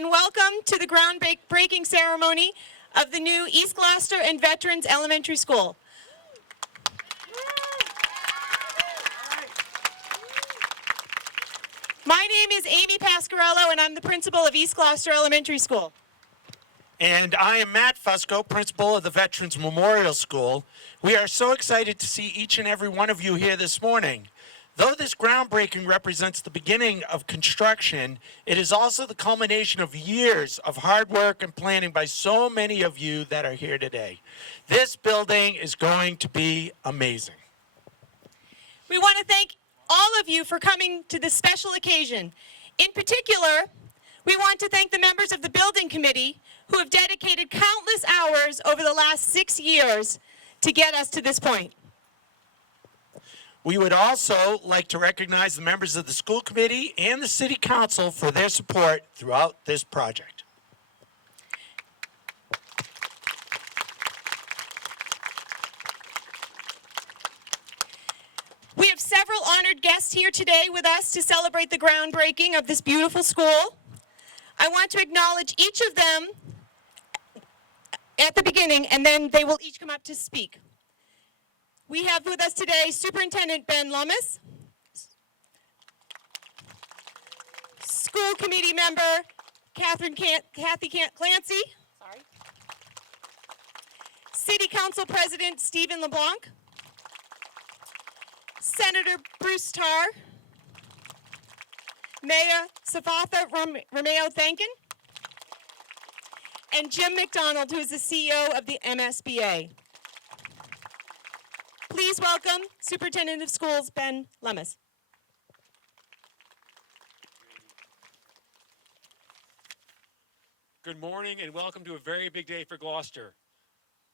and welcome to the groundbreaking ceremony of the new East Gloucester and Veterans Elementary School. My name is Amy Pasquarello, and I'm the principal of East Gloucester Elementary School. And I am Matt Fusco, principal of the Veterans Memorial School. We are so excited to see each and every one of you here this morning. Though this groundbreaking represents the beginning of construction, it is also the culmination of years of hard work and planning by so many of you that are here today. This building is going to be amazing. We want to thank all of you for coming to this special occasion. In particular, we want to thank the members of the building committee who have dedicated countless hours over the last 6 years to get us to this point. We would also like to recognize the members of the school committee and the city council for their support throughout this project. We have several honored guests here today with us to celebrate the groundbreaking of this beautiful school. I want to acknowledge each of them at the beginning, and then they will each come up to speak. We have with us today Superintendent Ben Lummis, School Committee Member Clancy, City Council President Stephen Leblanc, Senator Bruce Starr, Mayor Safatha Romeo-Thankin, and Jim Mcdonald, who is the CEO of the MSBA. Please welcome Superintendent of Schools, Ben Lummis. Good morning and welcome to a very big day for Gloucester.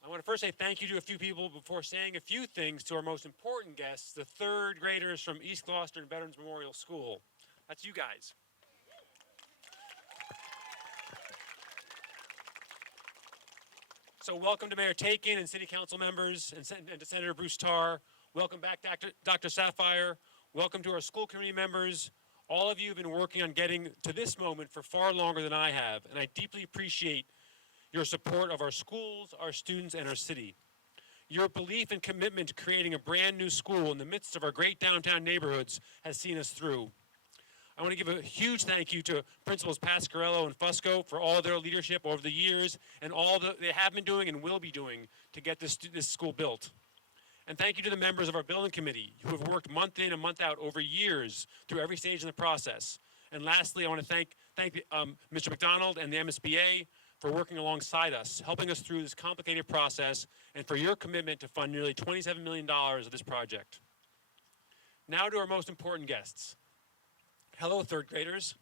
I want to first say thank you to a few people before saying a few things to our most important guests, the third graders from East Gloucester and Veterans Memorial School. That's you guys. So welcome to Mayor Taken and City Council members and to Senator Bruce Starr. Welcome back, Dr. Sapphire. Welcome to our school committee members. All of you have been working on getting to this moment for far longer than I have, and I deeply appreciate your support of our schools, our students, and our city. Your belief and commitment to creating a brand new school in the midst of our great downtown neighborhoods has seen us through. I want to give a huge thank you to Principals Pasquarello and Fusco for all their leadership over the years and all that they have been doing and will be doing to get this school built. And thank you to the members of our building committee who have worked month in and month out over years through every stage in the process. And lastly, I want to thank Mr. Mcdonald and the MSBA for working alongside us, helping us through this complicated process, and for your commitment to fund nearly $27 million of this project. Now to our most important guests. Hello, third graders.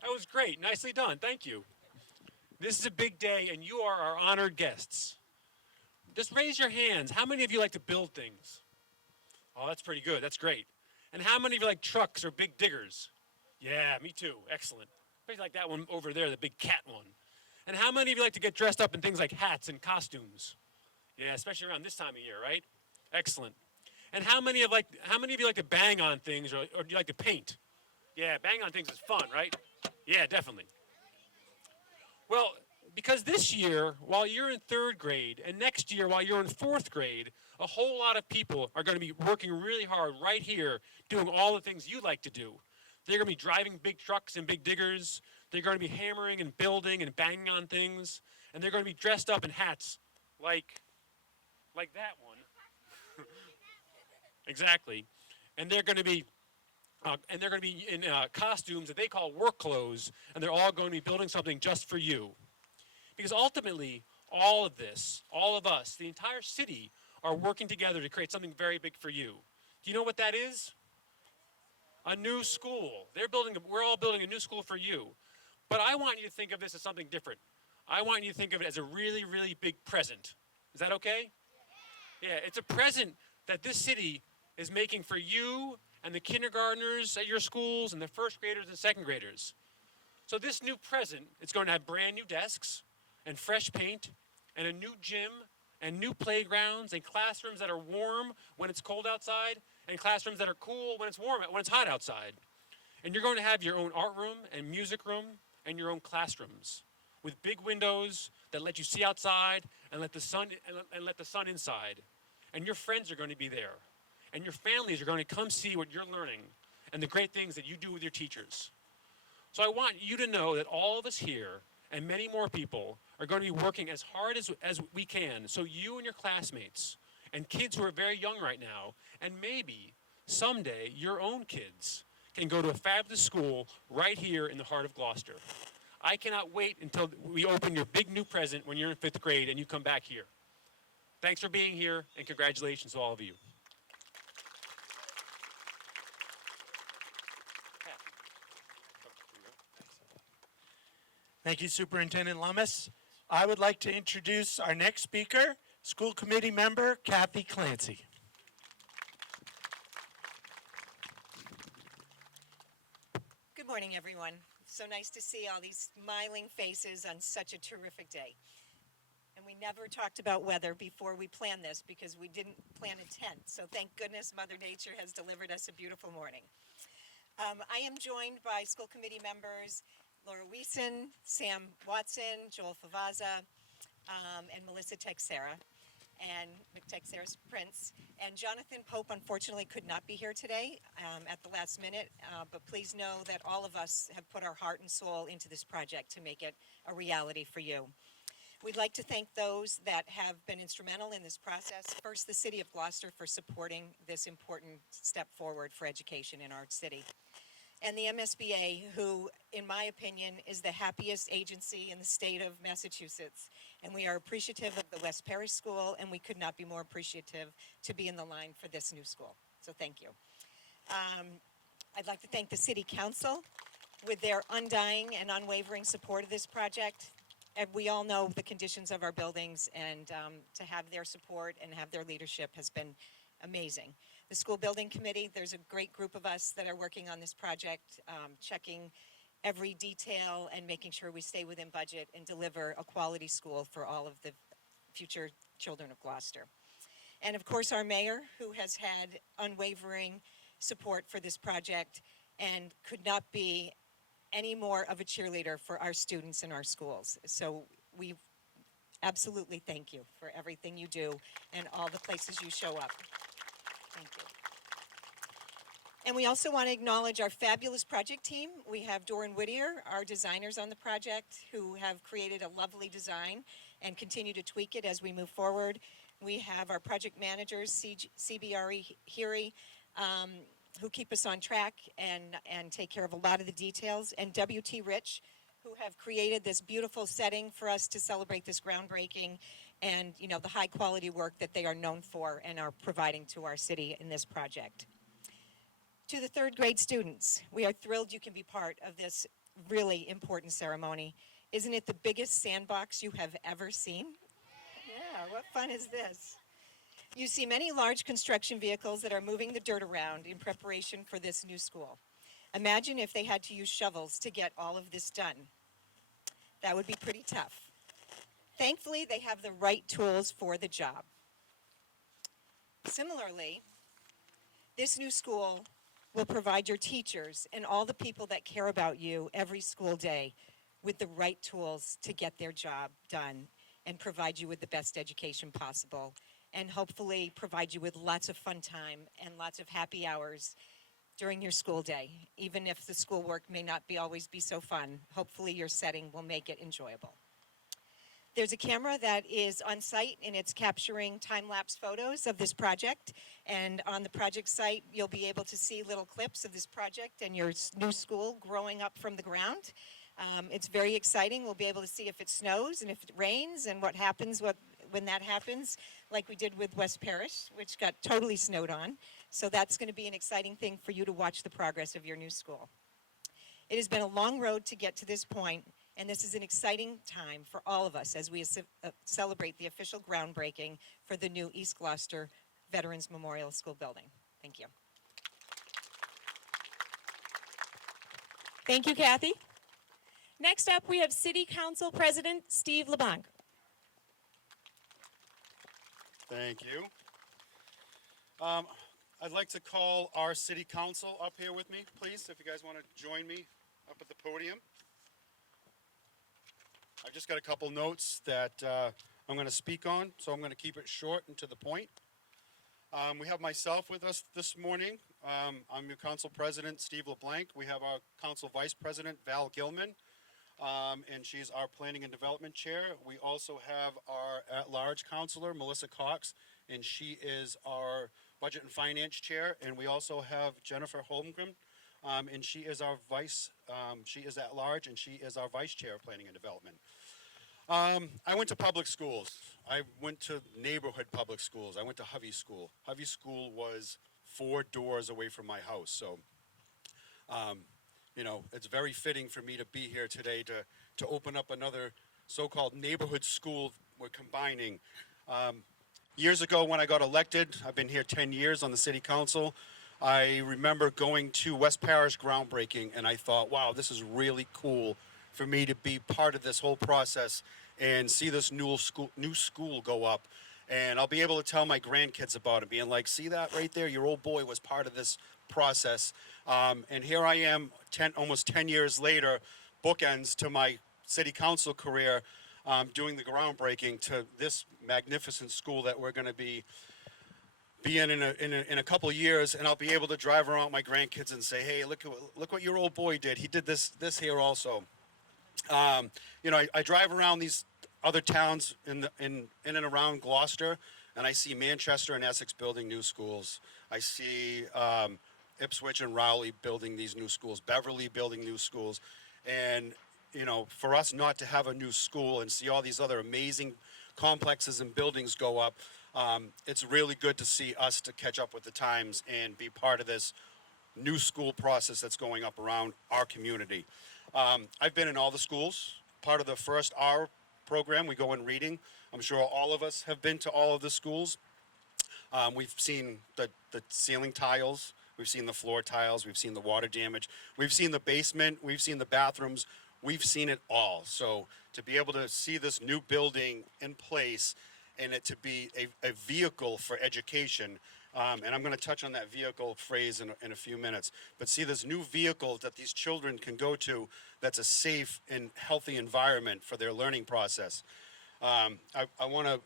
That was great. Nicely done. Thank you. This is a big day, and you are our honored guests. Just raise your hands. How many of you like to build things? Oh, that's pretty good. That's great. And how many of you like trucks or big diggers? Yeah, me too. Excellent. Especially like that one over there, the big cat one. And how many of you like to get dressed up in things like hats and costumes? Yeah, especially around this time of year, right? Excellent. And how many of you like to bang on things or do you like to paint? Yeah, bang on things is fun, right? Yeah, definitely. Well, because this year, while you're in third grade, and next year, while you're in fourth grade, a whole lot of people are going to be working really hard right here, doing all the things you like to do. They're going to be driving big trucks and big diggers. They're going to be hammering and building and banging on things. And they're going to be dressed up in hats like that one. Exactly. And they're going to be in costumes that they call work clothes, and they're all going to be building something just for you. Because ultimately, all of this, all of us, the entire city, are working together to create something very big for you. Do you know what that is? A new school. We're all building a new school for you. But I want you to think of this as something different. I want you to think of it as a really, really big present. Is that okay? Yeah, it's a present that this city is making for you and the kindergartners at your schools and the first graders and second graders. So this new present is going to have brand new desks and fresh paint and a new gym and new playgrounds and classrooms that are warm when it's cold outside and classrooms that are cool when it's hot outside. And you're going to have your own art room and music room and your own classrooms with big windows that let you see outside and let the sun inside. And your friends are going to be there. And your families are going to come see what you're learning and the great things that you do with your teachers. So I want you to know that all of us here and many more people are going to be working as hard as we can so you and your classmates and kids who are very young right now, and maybe someday your own kids, can go to a fabulous school right here in the heart of Gloucester. I cannot wait until we open your big new present when you're in 5th grade and you come back here. Thanks for being here, and congratulations to all of you. Thank you, Superintendent Lummis. I would like to introduce our next speaker, School Committee Member Kathy Clancy. Good morning, everyone. So nice to see all these smiling faces on such a terrific day. And we never talked about weather before we planned this because we didn't plan a tent. So thank goodness Mother Nature has delivered us a beautiful morning. I am joined by school committee members Laura Wiesen, Sam Watson, Joel Favaza, and Melissa Texera, and Texera's Prince. And Jonathan Pope, unfortunately, could not be here today at the last minute, but please know that all of us have put our heart and soul into this project to make it a reality for you. We'd like to thank those that have been instrumental in this process. First, the City of Gloucester for supporting this important step forward for education in our city. And the MSBA, who, in my opinion, is the happiest agency in the state of Massachusetts. And we are appreciative of the West Parish School, and we could not be more appreciative to be in the line for this new school. So thank you. I'd like to thank the City Council with their undying and unwavering support of this project. And we all know the conditions of our buildings, and to have their support and have their leadership has been amazing. The School Building Committee, there's a great group of us that are working on this project, checking every detail and making sure we stay within budget and deliver a quality school for all of the future children of Gloucester. And of course, our mayor, who has had unwavering support for this project and could not be any more of a cheerleader for our students in our schools. So we absolutely thank you for everything you do and all the places you show up. Thank you. And we also want to acknowledge our fabulous project team. We have Doran Whittier, our designers on the project, who have created a lovely design and continue to tweak it as we move forward. We have our project managers, CBRE Heary, who keep us on track and take care of a lot of the details, and WT Rich, who have created this beautiful setting for us to celebrate this groundbreaking and, you know, the high quality work that they are known for and are providing to our city in this project. To the 3rd grade students, we are thrilled you can be part of this really important ceremony. Isn't it the biggest sandbox you have ever seen? Yeah, what fun is this? You see many large construction vehicles that are moving the dirt around in preparation for this new school. Imagine if they had to use shovels to get all of this done. That would be pretty tough. Thankfully, they have the right tools for the job. Similarly, this new school will provide your teachers and all the people that care about you every school day with the right tools to get their job done and provide you with the best education possible, and hopefully provide you with lots of fun time and lots of happy hours during your school day. Even if the schoolwork may not always be so fun, hopefully your setting will make it enjoyable. There's a camera that is on site, and it's capturing time-lapse photos of this project. And on the project site, you'll be able to see little clips of this project and your new school growing up from the ground. It's very exciting. We'll be able to see if it snows and if it rains and what happens when that happens, like we did with West Parish, which got totally snowed on. So that's going to be an exciting thing for you to watch the progress of your new school. It has been a long road to get to this point, and this is an exciting time for all of us as we celebrate the official groundbreaking for the new East Gloucester Veterans Memorial School building. Thank you. Thank you, Kathy. Next up, we have City Council President Steve Leblanc. Thank you. I'd like to call our city council up here with me, please, if you guys want to join me up at the podium. I've just got a couple notes that I'm going to speak on, so I'm going to keep it short and to the point. We have myself with us this morning. I'm your council president, Steve LeBlanc. We have our council vice president, Val Gilman, and she's our planning and development chair. We also have our at-large councilor, Melissa Cox, and she is our budget and finance chair. And we also have Jennifer Holmgren, and she is our she is at large, and she is our vice chair of planning and development. I went to public schools. I went to neighborhood public schools. I went to Hovey School. Hovey School was 4 doors away from my house. So, you know, it's very fitting for me to be here today to open up another so-called neighborhood school we're combining. Years ago when I got elected, I've been here 10 years on the city council, I remember going to West Parish groundbreaking, and I thought, wow, this is really cool for me to be part of this whole process and see this new school go up. And I'll be able to tell my grandkids about it, being like, see that right there? Your old boy was part of this process. And here I am, almost 10 years later, bookends to my city council career, doing the groundbreaking to this magnificent school that we're going to be in a couple of years, and I'll be able to drive around with my grandkids and say, hey, look what your old boy did. He did this here also. You know, I drive around these other towns in and around Gloucester, and I see Manchester and Essex building new schools. I see Ipswich and Rowley building these new schools, Beverly building new schools. And, you know, for us not to have a new school and see all these other amazing complexes and buildings go up, it's really good to see us to catch up with the times and be part of this new school process that's going up around our community. I've been in all the schools. Part of the first R program, we go in reading. I'm sure all of us have been to all of the schools. We've seen the ceiling tiles. We've seen the floor tiles. We've seen the water damage. We've seen the basement. We've seen the bathrooms. We've seen it all. So to be able to see this new building in place and it to be a vehicle for education, and I'm going to touch on that vehicle phrase in a few minutes, but see this new vehicle that these children can go to that's a safe and healthy environment for their learning process. I want to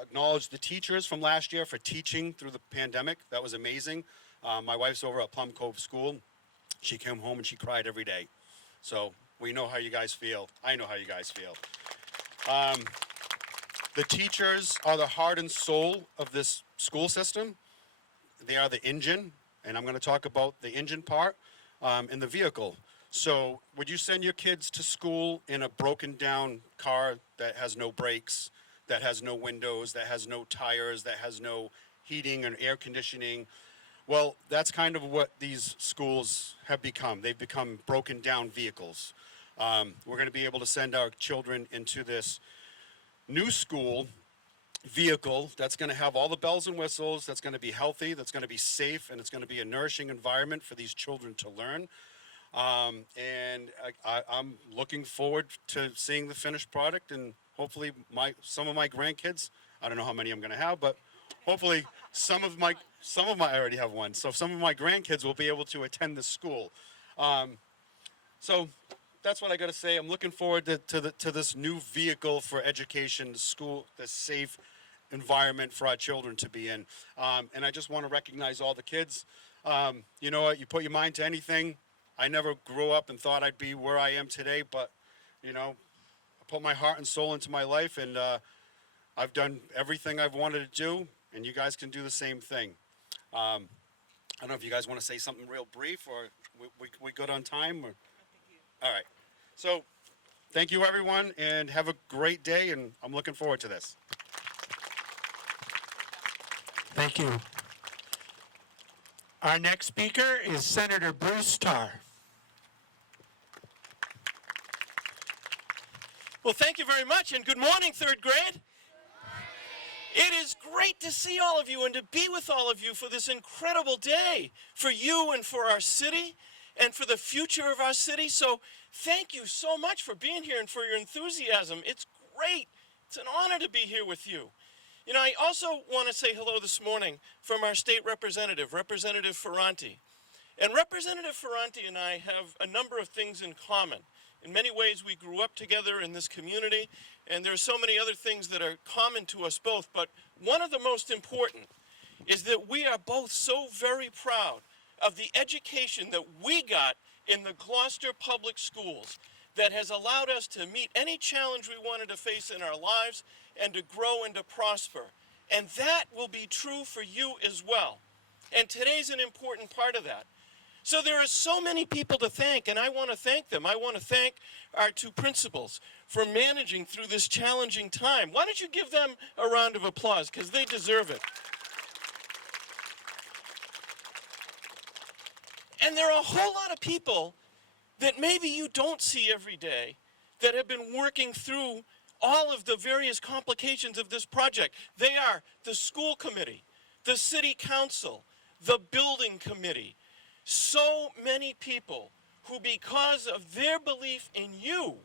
acknowledge the teachers from last year for teaching through the pandemic. That was amazing. My wife's over at Plum Cove School. She came home and she cried every day. So we know how you guys feel. I know how you guys feel. The teachers are the heart and soul of this school system. They are the engine, and I'm going to talk about the engine part and the vehicle. So would you send your kids to school in a broken down car that has no brakes, that has no windows, that has no tires, that has no heating and air conditioning? Well, that's kind of what these schools have become. They've become broken down vehicles. We're going to be able to send our children into this new school vehicle that's going to have all the bells and whistles, that's going to be healthy, that's going to be safe, and it's going to be a nourishing environment for these children to learn. And I'm looking forward to seeing the finished product, and hopefully some of my grandkids, I don't know how many I'm going to have, but hopefully some of my I already have one, so some of my grandkids will be able to attend this school. So that's what I got to say. I'm looking forward to this new vehicle for education, the school, the safe environment for our children to be in. And I just want to recognize all the kids. You know what? You put your mind to anything. I never grew up and thought I'd be where I am today, but, you know, I put my heart and soul into my life, and I've done everything I've wanted to do, and you guys can do the same thing. I don't know if you guys want to say something real brief, or we good on time? Or? All right. So thank you, everyone, and have a great day, and I'm looking forward to this. Thank you. Our next speaker is Senator Bruce Starr. Well, thank you very much, and good morning, third grade. It is great to see all of you and to be with all of you for this incredible day, for you and for our city and for the future of our city. So thank you so much for being here and for your enthusiasm. It's great. It's an honor to be here with you. You know, I also want to say hello this morning from our state representative, Representative Ferranti. And Representative Ferranti and I have a number of things in common. In many ways, we grew up together in this community, and there are so many other things that are common to us both. But one of the most important is that we are both so very proud of the education that we got in the Gloucester Public Schools that has allowed us to meet any challenge we wanted to face in our lives and to grow and to prosper. And that will be true for you as well. And today's an important part of that. So there are so many people to thank, and I want to thank them. I want to thank our two principals for managing through this challenging time. Why don't you give them a round of applause, because they deserve it. And there are a whole lot of people that maybe you don't see every day that have been working through all of the various complications of this project. They are the school committee, the city council, the building committee. So many people who, because of their belief in you,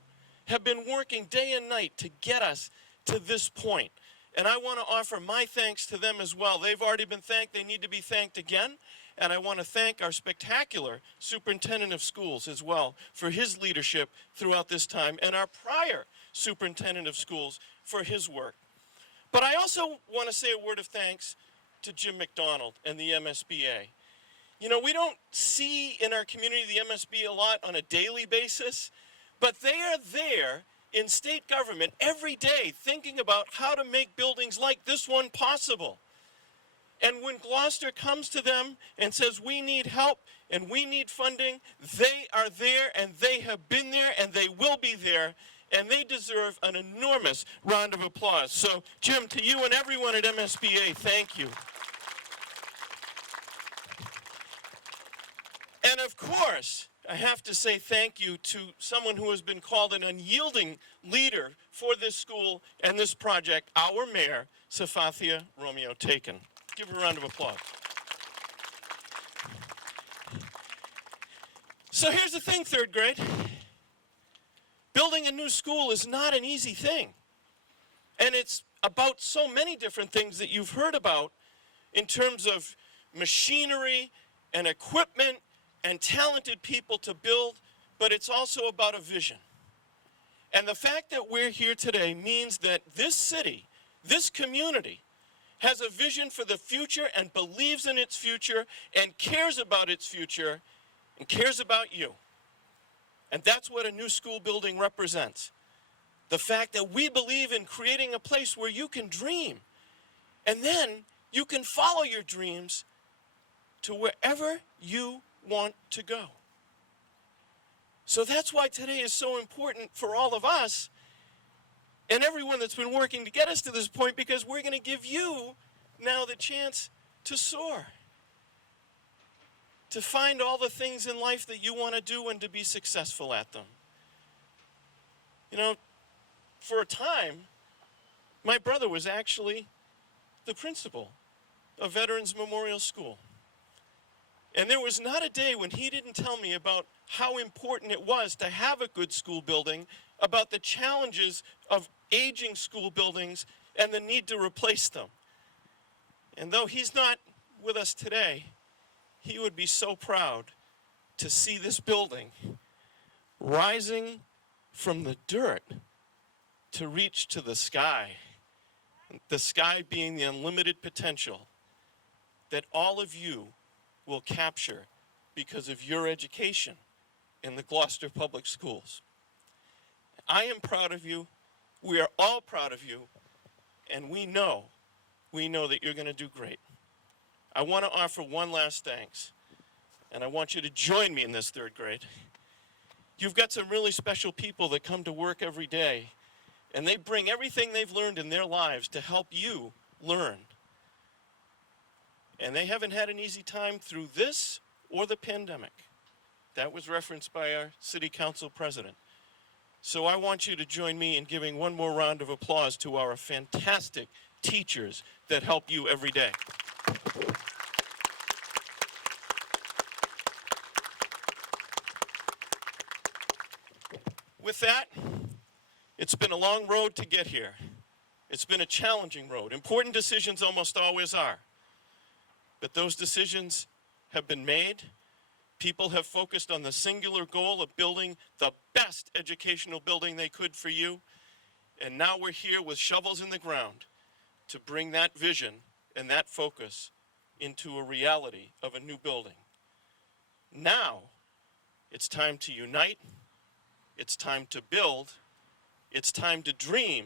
have been working day and night to get us to this point. And I want to offer my thanks to them as well. They've already been thanked. They need to be thanked again. And I want to thank our spectacular superintendent of schools as well for his leadership throughout this time, and our prior superintendent of schools for his work. But I also want to say a word of thanks to Jim Mcdonald and the MSBA. You know, we don't see in our community the MSBA a lot on a daily basis, but they are there in state government every day thinking about how to make buildings like this one possible. And when Gloucester comes to them and says, we need help and we need funding, they are there, and they have been there, and they will be there, and they deserve an enormous round of applause. So, Jim, to you and everyone at MSBA, thank you. And of course, I have to say thank you to someone who has been called an unyielding leader for this school and this project, our mayor, Safathia Romeo Taken. Give her a round of applause. So here's the thing, third grade. Building a new school is not an easy thing. And it's about so many different things that you've heard about in terms of machinery and equipment and talented people to build, but it's also about a vision. And the fact that we're here today means that this city, this community, has a vision for the future and believes in its future and cares about its future and cares about you. And that's what a new school building represents. The fact that we believe in creating a place where you can dream, and then you can follow your dreams to wherever you want to go. So that's why today is so important for all of us and everyone that's been working to get us to this point, because we're going to give you now the chance to soar, to find all the things in life that you want to do and to be successful at them. You know, for a time, my brother was actually the principal of Veterans Memorial School. And there was not a day when he didn't tell me about how important it was to have a good school building, about the challenges of aging school buildings and the need to replace them. And though he's not with us today, he would be so proud to see this building rising from the dirt to reach to the sky being the unlimited potential that all of you will capture because of your education in the Gloucester Public Schools. I am proud of you. We are all proud of you. And we know that you're going to do great. I want to offer one last thanks. And I want you to join me in this, third grade. You've got some really special people that come to work every day, and they bring everything they've learned in their lives to help you learn. And they haven't had an easy time through this or the pandemic. That was referenced by our city council president. So I want you to join me in giving one more round of applause to our fantastic teachers that help you every day. With that, it's been a long road to get here, It's been a challenging road. Important decisions almost always are. But those decisions have been made. People have focused on the singular goal of building the best educational building they could for you. And now we're here with shovels in the ground to bring that vision and that focus into a reality of a new building. Now, it's time to unite, it's time to build, it's time to dream,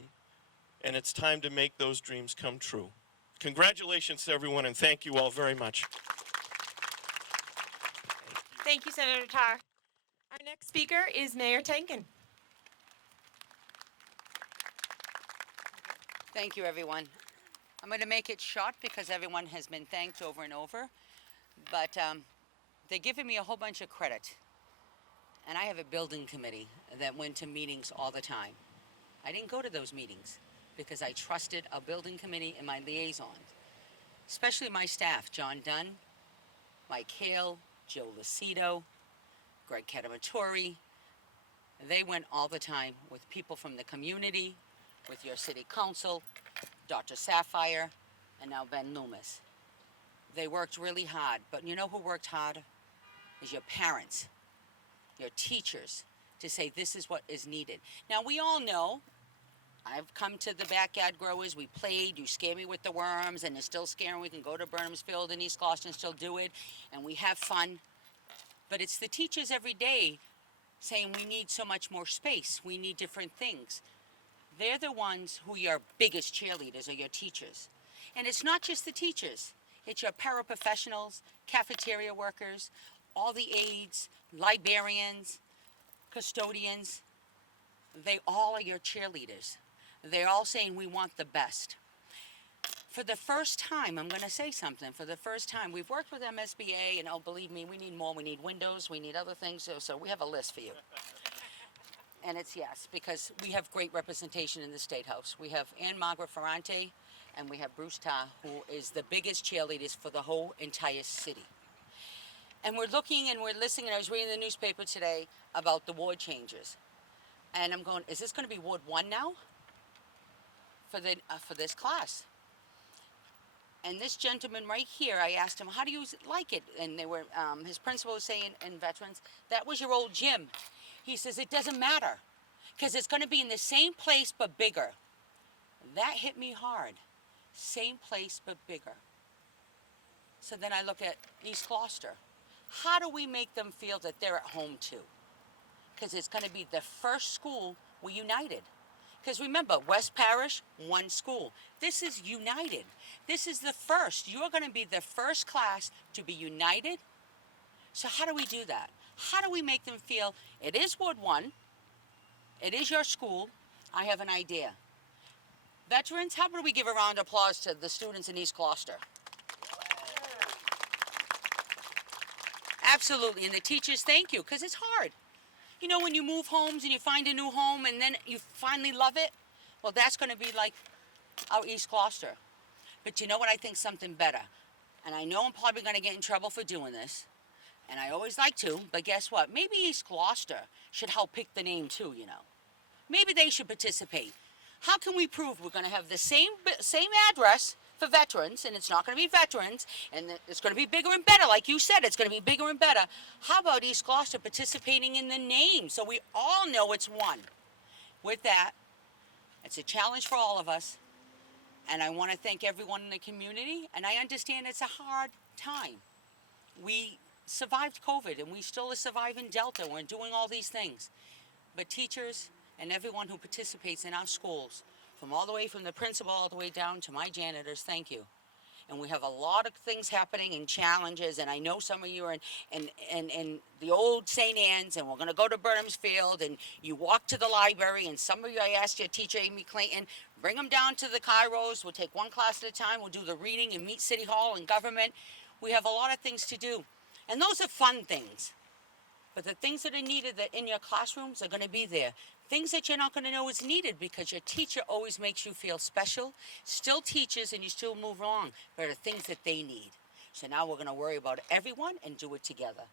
and it's time to make those dreams come true. Congratulations to everyone, and thank you all very much. Thank you, Senator Tarr. Our next speaker is Mayor Tankin. Thank you, everyone. I'm going to make it short because everyone has been thanked over and over, but they're giving me a whole bunch of credit. And I have a building committee that went to meetings all the time. I didn't go to those meetings because I trusted our building committee and my liaisons, especially my staff, John Dunn, Mike Hale, Joe Lucido, Greg Catamatori. They went all the time with people from the community, with your city council, Dr. Sapphire, and now Ben Loomis. They worked really hard, but you know who worked hard? Is your parents, your teachers, to say this is what is needed. Now we all know, I've come to the backyard growers, we played, you scare me with the worms, and they're still scaring, we can go to Burnham's Field in East Gloucester and still do it, and we have fun. But it's the teachers every day saying we need so much more space, we need different things. They're the ones who are your biggest cheerleaders, are your teachers. And it's not just the teachers, it's your paraprofessionals, cafeteria workers, all the aides, librarians, custodians. They all are your cheerleaders. They're all saying we want the best. For the first time, I'm going to say something. For the first time, we've worked with MSBA, and oh, believe me, we need more. We need windows, we need other things, so we have a list for you. And it's yes, because we have great representation in the State House. We have Ann Margaret Ferrante, and we have Bruce Tarr, who is the biggest cheerleaders for the whole entire city. And we're looking and we're listening, and I was reading the newspaper today about the ward changes. And I'm going, is this going to be Ward 1 now? For this class. And this gentleman right here, I asked him, how do you like it? And they were, his principal was saying in veterans, that was your old gym. He says, it doesn't matter, because it's going to be in the same place but bigger. That hit me hard. Same place but bigger. So then I look at East Gloucester. How do we make them feel that they're at home too? Because it's going to be the first school we united. Because remember, West Parish, one school. This is united. This is the first. You're going to be the first class to be united. So how do we do that? How do we make them feel it is Ward 1, it is your school, I have an idea. Veterans, how about we give a round of applause to the students in East Gloucester? Absolutely, and the teachers, thank you, because it's hard. You know, when you move homes and you find a new home and then you finally love it, well, that's going to be like our East Gloucester. But you know what, I think something better. And I know I'm probably going to get in trouble for doing this. And I always like to, but guess what? Maybe East Gloucester should help pick the name too, you know. Maybe they should participate. How can we prove we're going to have the same address for veterans, and it's not going to be veterans, and it's going to be bigger and better, like you said, it's going to be bigger and better. How about East Gloucester participating in the name so we all know it's one? With that, it's a challenge for all of us, and I want to thank everyone in the community, and I understand it's a hard time. We survived COVID, and we still are surviving Delta. We're doing all these things. But teachers and everyone who participates in our schools, from all the way from the principal all the way down to my janitors, thank you. And we have a lot of things happening and challenges, and I know some of you are in the old St. Anne's, and we're going to go to Burnham's Field, and you walk to the library, and some of you, I asked your teacher, Amy Clayton, bring them down to the Kairos. We'll take one class at a time. We'll do the reading and meet City Hall and government. We have a lot of things to do. And those are fun things. But the things that are needed that in your classrooms are going to be there. Things that you're not going to know is needed because your teacher always makes you feel special, still teaches, and you still move on. But are things that they need. So now we're going to worry about everyone and do it together.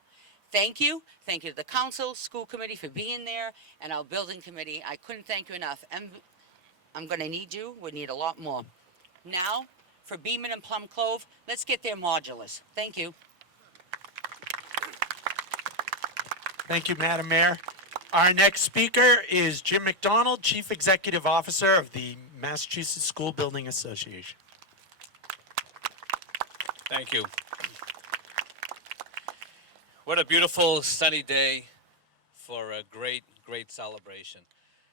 Thank you. Thank you to the council, school committee for being there, and our building committee. I couldn't thank you enough. I'm going to need you. We need a lot more. Now, for Beeman and Plum Clove, let's get their modulars. Thank you. Thank you, Madam Mayor. Our next speaker is Jim Mcdonald, Chief Executive Officer of the Massachusetts School Building Association. Thank you. What a beautiful sunny day for a great, great celebration.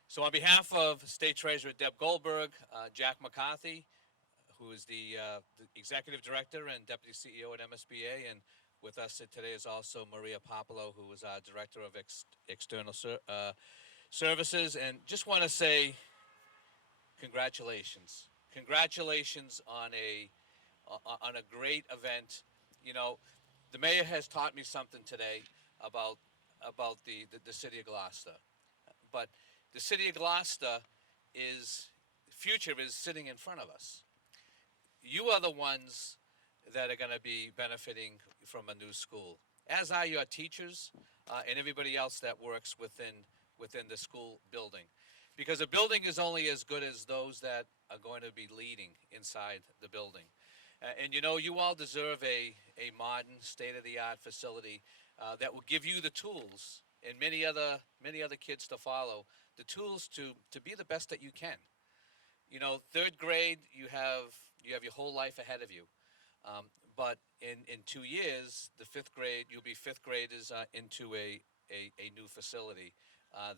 So on behalf of State Treasurer Deb Goldberg, Jack McCarthy, who is the Executive Director and Deputy CEO at MSBA, and with us today is also Maria Popolo, who is our Director of External Services, and just want to say congratulations. Congratulations on a great event. You know, the mayor has taught me something today about the city of Gloucester. But the city of Gloucester future is sitting in front of us. You are the ones that are going to be benefiting from a new school, as are your teachers and everybody else that works within the school building. Because a building is only as good as those that are going to be leading inside the building. And you know, you all deserve a modern, state-of-the-art facility that will give you the tools, and many other kids to follow, the tools to be the best that you can. You know, third grade, you have your whole life ahead of you. But in 2 years, you'll be fifth graders into a new facility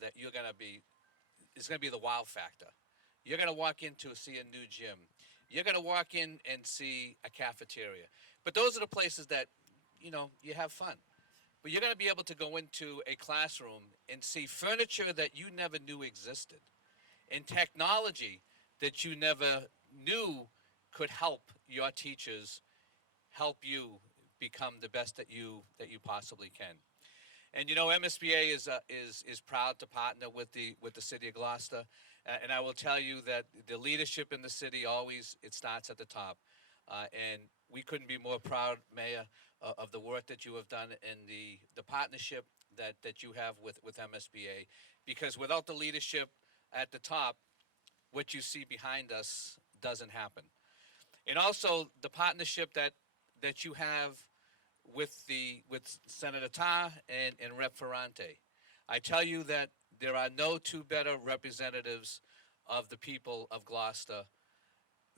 that it's going to be the wow factor. You're going to walk in to see a new gym. You're going to walk in and see a cafeteria. But those are the places that, you know, you have fun. But you're going to be able to go into a classroom and see furniture that you never knew existed, and technology that you never knew could help your teachers help you become the best that you possibly can. And you know, MSBA is proud to partner with the city of Gloucester, and I will tell you that the leadership in the city it starts at the top, and we couldn't be more proud, Mayor, of the work that you have done and the partnership that you have with MSBA, because without the leadership at the top, what you see behind us doesn't happen. And also the partnership that you have with Senator Starr and Rep. Ferrante. I tell you that there are no two better representatives of the people of Gloucester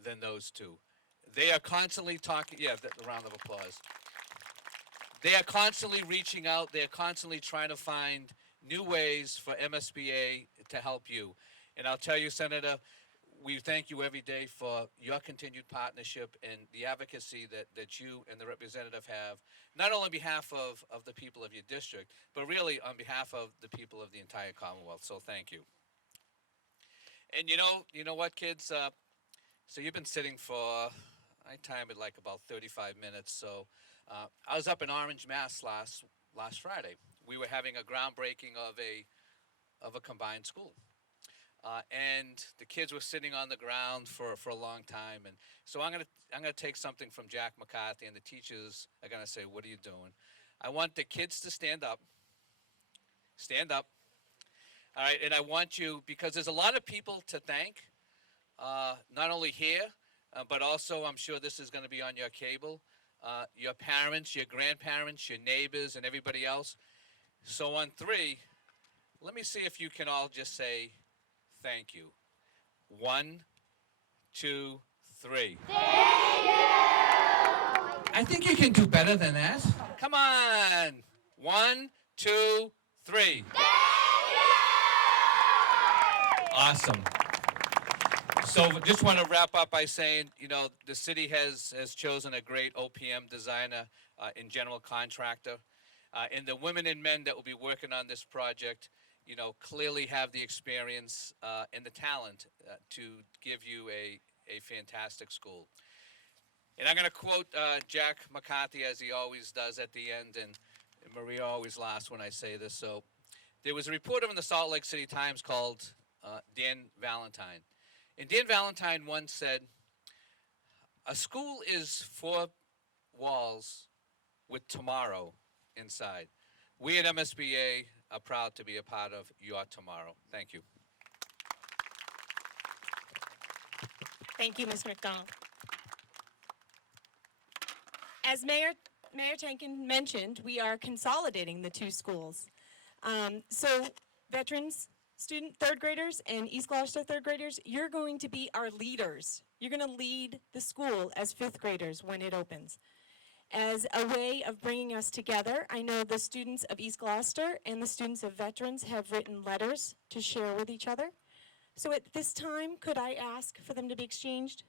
than those two. They are constantly talking, a round of applause. They are constantly reaching out, they are constantly trying to find new ways for MSBA to help you. And I'll tell you, Senator, we thank you every day for your continued partnership and the advocacy that you and the representative have, not only on behalf of the people of your district, but really on behalf of the people of the entire Commonwealth. So thank you. And you know what, kids? So you've been sitting for, I timed it like about 35 minutes. So I was up in Orange, Mass last Friday. We were having a groundbreaking of a combined school. And the kids were sitting on the ground for a long time, and so I'm gonna take something from Jack McCarthy, and the teachers are gonna say, "What are you doing?" I want the kids to stand up. Stand up. All right, and I want you, because there's a lot of people to thank, not only here, but also I'm sure this is going to be on your cable, your parents, your grandparents, your neighbors, and everybody else. So on 3, let me see if you can all just say thank you. 1, 2, 3. Thank you! I think you can do better than that. Come on. 1, 2, 3. Thank you! Awesome. So just want to wrap up by saying, you know, the city has chosen a great OPM designer and general contractor. And the women and men that will be working on this project, you know, clearly have the experience and the talent to give you a fantastic school. And I'm going to quote Jack McCarthy, as he always does at the end, and Maria always laughs when I say this. So there was a reporter in the Salt Lake City Times called Dan Valentine. And Dan Valentine once said, "A school is 4 walls with tomorrow inside. We at MSBA are proud to be a part of your tomorrow." Thank you. Thank you, Ms. McDonald. As Mayor Tankin mentioned, we are consolidating the two schools. So veterans, third graders and East Gloucester third graders, you're going to be our leaders. You're going to lead the school as fifth graders when it opens. As a way of bringing us together, I know the students of East Gloucester and the students of veterans have written letters to share with each other. So at this time, could I ask for them to be exchanged?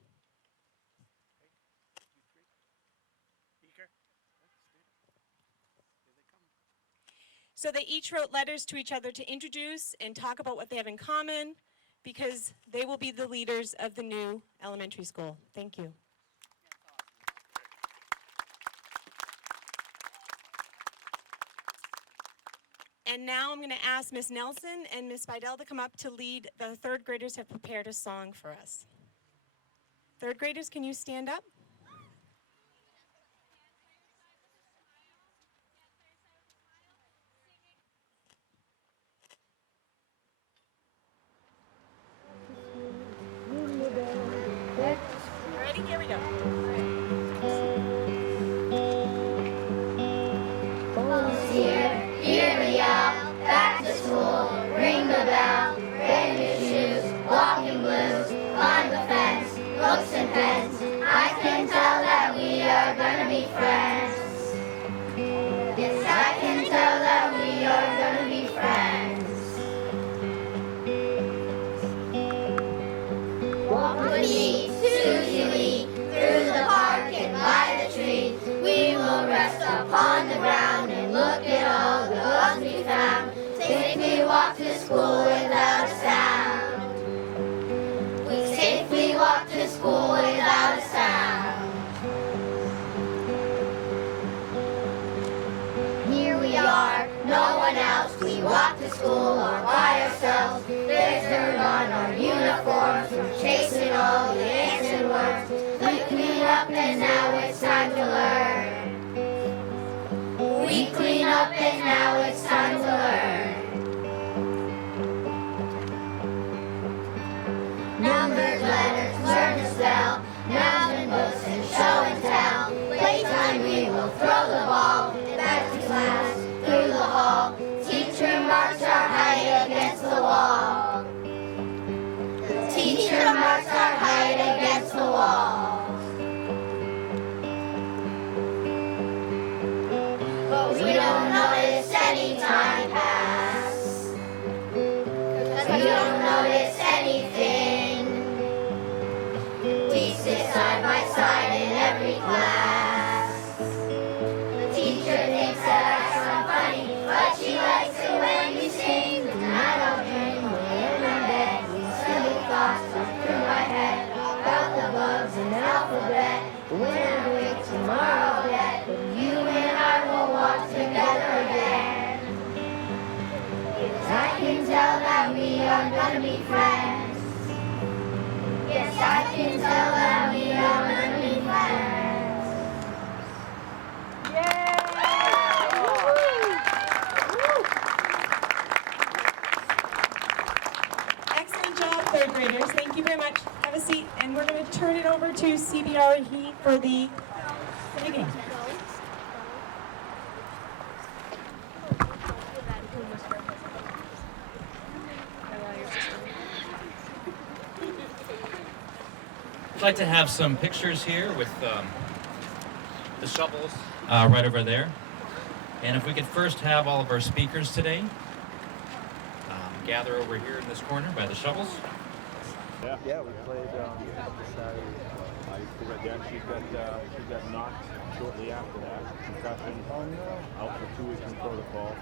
So they each wrote letters to each other to introduce and talk about what they have in common, because they will be the leaders of the new elementary school. Thank you. And now I'm going to ask Ms. Nelson and Ms. Vidal to come up to lead. The third graders have prepared a song for us. Third graders, can you stand up? Ready? Here we go. Hear me out, back to school, ring the bell, brand new shoes, walking blues, climb the fence, books and pens. I can tell that we are gonna be friends. Yes, I can tell that we are gonna be friends. Walk with me, Susie Lee, through the park and by the tree. We will rest upon the ground and look at all the bugs we found. Safely walk to school without a sound. We safely walk to school without a sound. Here we are, no one else. We walk to school all by ourselves. There's dirt on our uniforms. We're chasing all the ants and worms. We clean up and now it's time to learn. We clean up and now it's time to learn. Numbers, letters, learn to spell. Nouns and books and show and tell. Playtime we will throw the ball. Back to class, through the hall. Teacher marks our height against the wall. Teacher marks our height against the wall. But we don't notice any time pass. 'Cause we don't notice anything. We sit side by side in every class. The teacher thinks that I sound funny, but she likes it when you sing. And I don't dream in my bed. These silly thoughts go through my head about the bugs and alphabet. When I wake tomorrow, I'll bet you and I will walk together again. Yes, I can tell that we are gonna be friends. Yes, I can tell that we are gonna be friends. Excellent job, third graders. Thank you very much. Have a seat, and we're going to turn it over to CBR Heat for the meeting. I'd like to have some pictures here with the shovels right over there. And if we could first have all of our speakers today gather over here in this corner by the shovels. Yeah, we played Saturday. I forgot that she got knocked shortly after that. Concussion. Oh no. Out for 2 weeks in protocol.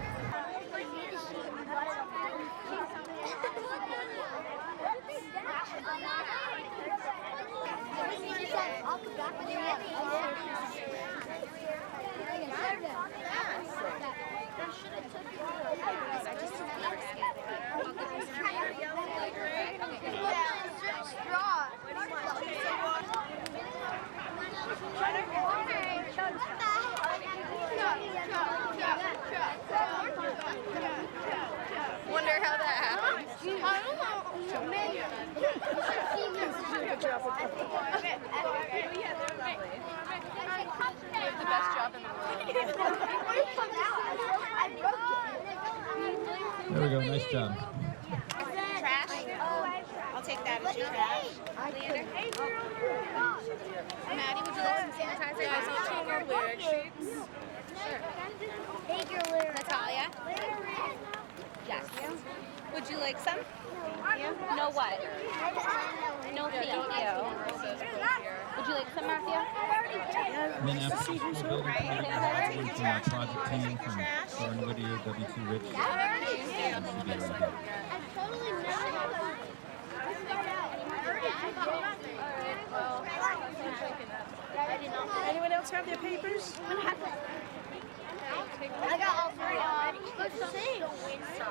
There we go. Nice job. Trash? I'll take that as your trash. Leander? Maddie, would you like some sanitizer? Guys, I'll take our lyric sheets. Sure. Take your lyric. Natalia? Yes. Would you like some? No what? No thank you. Would you like some, Matthew? And then after the school building committee, from our project team from Starr and Whittier, W2 Rich. Anyone else have their papers? I got all three already. Good to see. So,